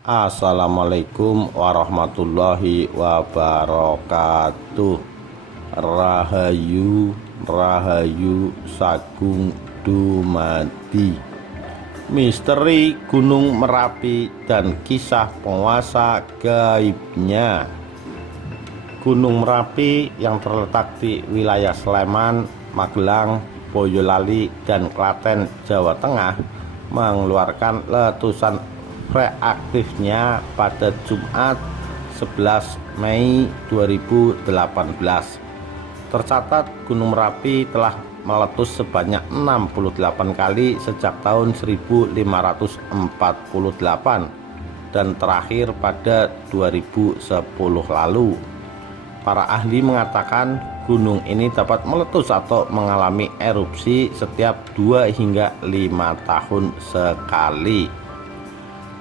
Assalamualaikum warahmatullahi wabarakatuh. Rahayu Rahayu Sagung Dumadi. Misteri Gunung Merapi dan kisah penguasa gaibnya. Gunung Merapi yang terletak di wilayah Sleman, Magelang, Boyolali, dan Klaten, Jawa Tengah mengeluarkan letusan reaktifnya pada Jumat 11 Mei 2018. Tercatat Gunung Merapi telah meletus sebanyak 68 kali sejak tahun 1548 dan terakhir pada 2010 lalu. Para ahli mengatakan gunung ini dapat meletus atau mengalami erupsi setiap 2 hingga 5 tahun sekali.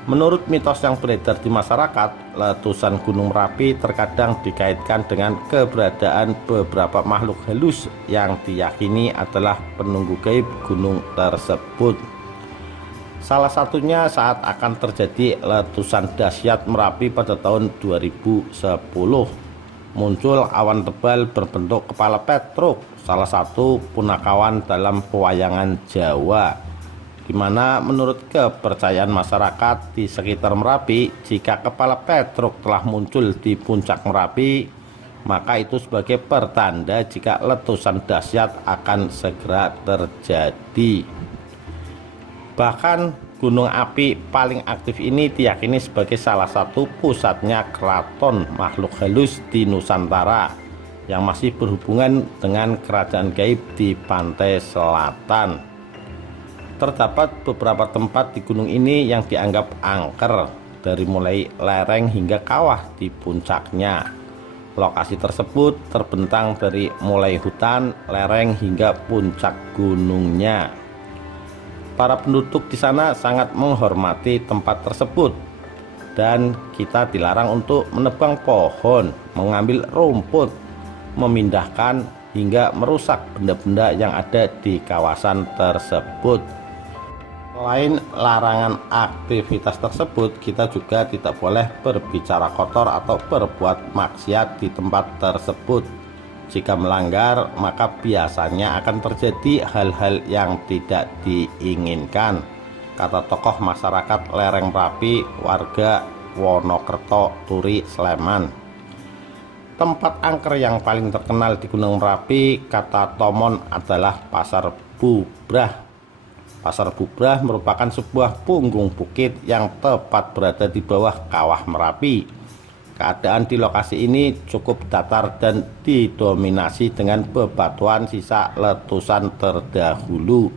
Menurut mitos yang beredar di masyarakat, letusan Gunung Merapi terkadang dikaitkan dengan keberadaan beberapa makhluk halus yang diyakini adalah penunggu gaib gunung tersebut. Salah satunya saat akan terjadi letusan dahsyat Merapi pada tahun 2010. Muncul awan tebal berbentuk kepala Petruk, salah satu punakawan dalam pewayangan Jawa, di mana menurut kepercayaan masyarakat di sekitar Merapi, jika kepala Petruk telah muncul di puncak Merapi, maka itu sebagai pertanda jika letusan dahsyat akan segera terjadi. Bahkan gunung api paling aktif ini diyakini sebagai salah satu pusatnya keraton makhluk halus di Nusantara yang masih berhubungan dengan kerajaan gaib di pantai selatan. Terdapat beberapa tempat di gunung ini yang dianggap angker, dari mulai lereng hingga kawah di puncaknya. Lokasi tersebut terbentang dari mulai hutan, lereng hingga puncak gunungnya. Para penduduk di sana sangat menghormati tempat tersebut, dan kita dilarang untuk menebang pohon, mengambil rumput, memindahkan hingga merusak benda-benda yang ada di kawasan tersebut. Selain larangan aktivitas tersebut, kita juga tidak boleh berbicara kotor atau berbuat maksiat di tempat tersebut. Jika melanggar, maka biasanya akan terjadi hal-hal yang tidak diinginkan, kata tokoh masyarakat lereng Merapi, warga Wonokerto, Turi, Sleman. Tempat angker yang paling terkenal di Gunung Merapi, kata Tomon, adalah Pasar Bubrah. Pasar Bubrah merupakan sebuah punggung bukit yang tepat berada di bawah kawah Merapi. Keadaan di lokasi ini cukup datar dan didominasi dengan bebatuan sisa letusan terdahulu.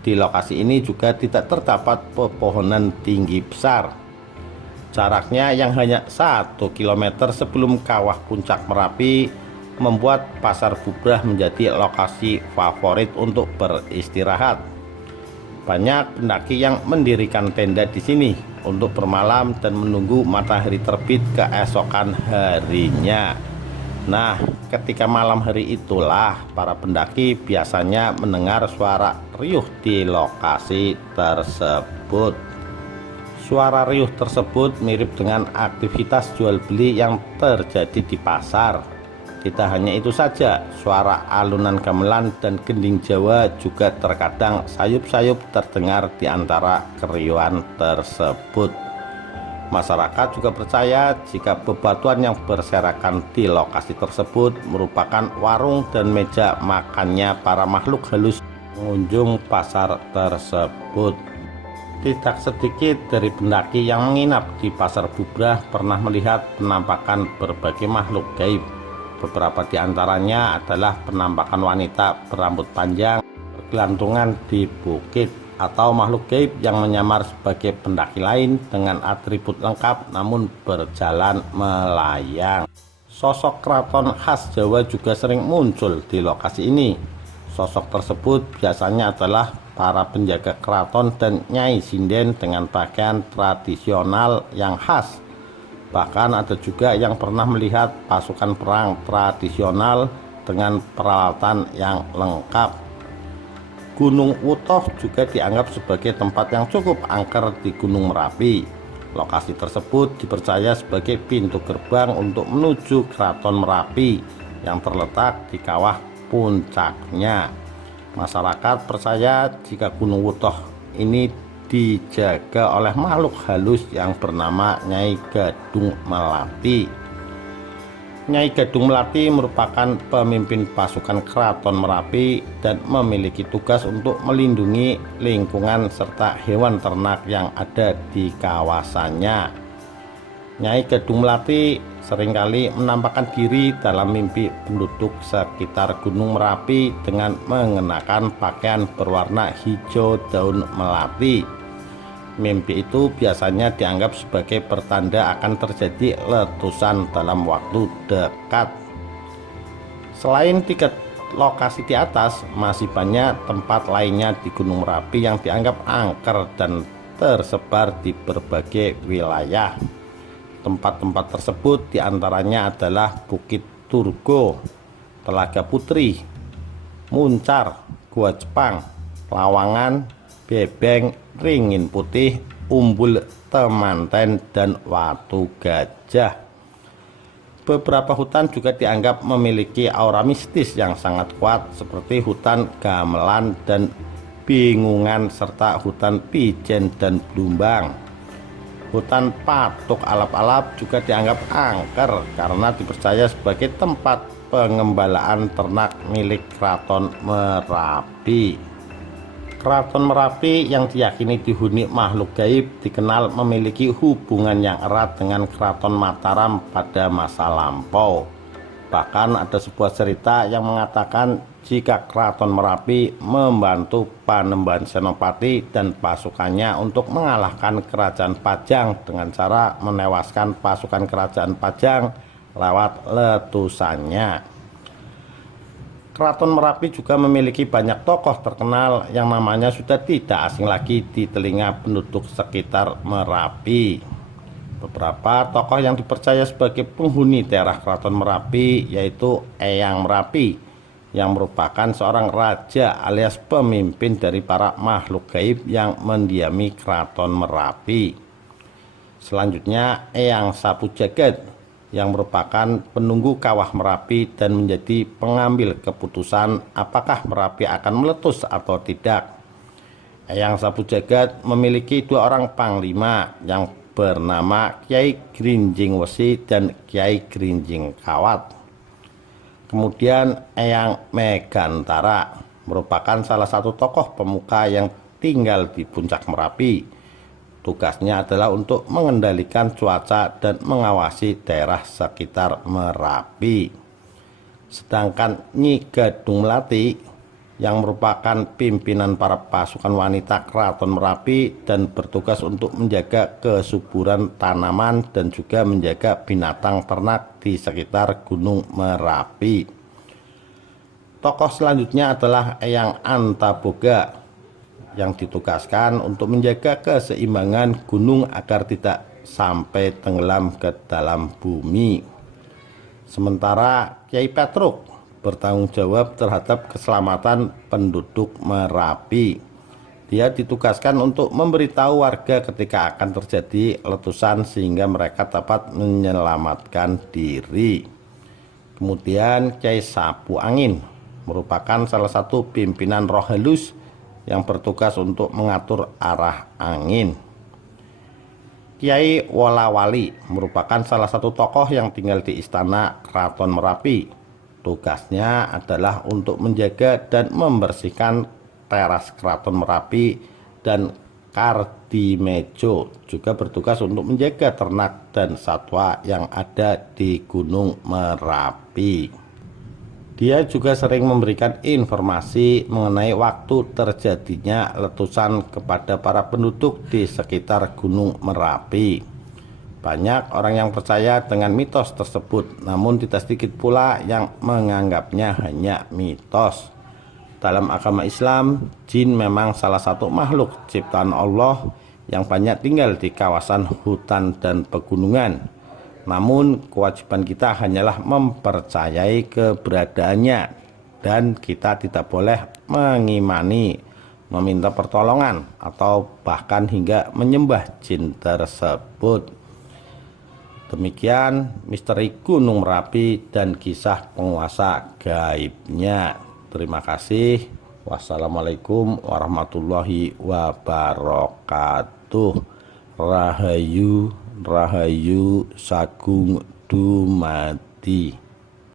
Di lokasi ini juga tidak terdapat pepohonan tinggi besar. Jaraknya yang hanya 1 km sebelum kawah puncak Merapi membuat Pasar Bubrah menjadi lokasi favorit untuk beristirahat. Banyak pendaki yang mendirikan tenda di sini untuk bermalam dan menunggu matahari terbit keesokan harinya. Nah, ketika malam hari itulah para pendaki biasanya mendengar suara riuh di lokasi tersebut. Suara riuh tersebut mirip dengan aktivitas jual beli yang terjadi di pasar. Tidak hanya itu saja, suara alunan gamelan dan gending Jawa juga terkadang sayup-sayup terdengar di antara keriuhan tersebut. Masyarakat juga percaya jika bebatuan yang berserakan di lokasi tersebut merupakan warung dan meja makannya para makhluk halus pengunjung pasar tersebut. Tidak sedikit dari pendaki yang menginap di Pasar Bubrah pernah melihat penampakan berbagai makhluk gaib. Beberapa di antaranya adalah penampakan wanita berambut panjang bergelantungan di bukit, atau makhluk gaib yang menyamar sebagai pendaki lain dengan atribut lengkap namun berjalan melayang. Sosok keraton khas Jawa juga sering muncul di lokasi ini. Sosok tersebut biasanya adalah para penjaga keraton dan nyai sinden dengan pakaian tradisional yang khas. Bahkan ada juga yang pernah melihat pasukan perang tradisional dengan peralatan yang lengkap. Gunung Wutoh juga dianggap sebagai tempat yang cukup angker di Gunung Merapi. Lokasi tersebut dipercaya sebagai pintu gerbang untuk menuju Keraton Merapi yang terletak di kawah puncaknya. Masyarakat percaya jika Gunung Wutoh ini dijaga oleh makhluk halus yang bernama Nyai Gadung Melati. Nyai Gadung Melati merupakan pemimpin pasukan Keraton Merapi dan memiliki tugas untuk melindungi lingkungan serta hewan ternak yang ada di kawasannya. Nyai Gadung Melati seringkali menampakkan diri dalam mimpi penduduk sekitar Gunung Merapi dengan mengenakan pakaian berwarna hijau daun melati. Mimpi itu biasanya dianggap sebagai pertanda akan terjadi letusan dalam waktu dekat. Selain 3 lokasi di atas, masih banyak tempat lainnya di Gunung Merapi yang dianggap angker dan tersebar di berbagai wilayah. Tempat-tempat tersebut diantaranya adalah Bukit Turgo, Telaga Putri, Muncar, Gua Jepang, Lawangan, Bebeng, Ringin Putih, Umbul Temanten, dan Watu Gajah. Beberapa hutan juga dianggap memiliki aura mistis yang sangat kuat seperti hutan Gamelan dan Bingungan serta hutan Pijen dan Blumbang. Hutan Patuk Alap-alap juga dianggap angker karena dipercaya sebagai tempat pengembalaan ternak milik Keraton Merapi. Keraton Merapi yang diyakini dihuni makhluk gaib dikenal memiliki hubungan yang erat dengan Keraton Mataram pada masa lampau. Bahkan ada sebuah cerita yang mengatakan jika Keraton Merapi membantu Panembahan Senopati dan pasukannya untuk mengalahkan Kerajaan Pajang dengan cara menewaskan pasukan Kerajaan Pajang lewat letusannya. Keraton Merapi juga memiliki banyak tokoh terkenal yang namanya sudah tidak asing lagi di telinga penduduk sekitar Merapi. Beberapa tokoh yang dipercaya sebagai penghuni daerah Keraton Merapi yaitu Eyang Merapi yang merupakan seorang raja alias pemimpin dari para makhluk gaib yang mendiami Keraton Merapi. Selanjutnya Eyang Sapu Jagat yang merupakan penunggu kawah Merapi dan menjadi pengambil keputusan apakah Merapi akan meletus atau tidak. Eyang Sapu Jagat memiliki 2 orang panglima yang bernama Kiai Grinjing Wesi dan Kiai Grinjing Kawat. Kemudian Eyang Megantara merupakan salah satu tokoh pemuka yang tinggal di puncak Merapi. Tugasnya adalah untuk mengendalikan cuaca dan mengawasi daerah sekitar Merapi. Sedangkan Nyi Gadung Melati yang merupakan pimpinan para pasukan wanita Keraton Merapi dan bertugas untuk menjaga kesuburan tanaman dan juga menjaga binatang ternak di sekitar Gunung Merapi. Tokoh selanjutnya adalah Eyang Antaboga yang ditugaskan untuk menjaga keseimbangan gunung agar tidak sampai tenggelam ke dalam bumi. Sementara Kiai Petruk bertanggung jawab terhadap keselamatan penduduk Merapi. Dia ditugaskan untuk memberitahu warga ketika akan terjadi letusan sehingga mereka dapat menyelamatkan diri. Kemudian Kiai Sapu Angin merupakan salah satu pimpinan roh halus yang bertugas untuk mengatur arah angin. Kiai Wolawali merupakan salah satu tokoh yang tinggal di istana Keraton Merapi. Tugasnya adalah untuk menjaga dan membersihkan teras Keraton Merapi, dan Kardimejo juga bertugas untuk menjaga ternak dan satwa yang ada di Gunung Merapi. Dia juga sering memberikan informasi mengenai waktu terjadinya letusan kepada para penduduk di sekitar Gunung Merapi. Banyak orang yang percaya dengan mitos tersebut, namun tidak sedikit pula yang menganggapnya hanya mitos. Dalam agama Islam, jin memang salah satu makhluk ciptaan Allah yang banyak tinggal di kawasan hutan dan pegunungan. Namun kewajiban kita hanyalah mempercayai keberadaannya dan kita tidak boleh mengimani meminta pertolongan atau bahkan hingga menyembah jin tersebut. Demikian misteri Gunung Merapi dan kisah penguasa gaibnya. Terima kasih. Wassalamualaikum warahmatullahi wabarakatuh. Rahayu, Rahayu Sagung Dumadi.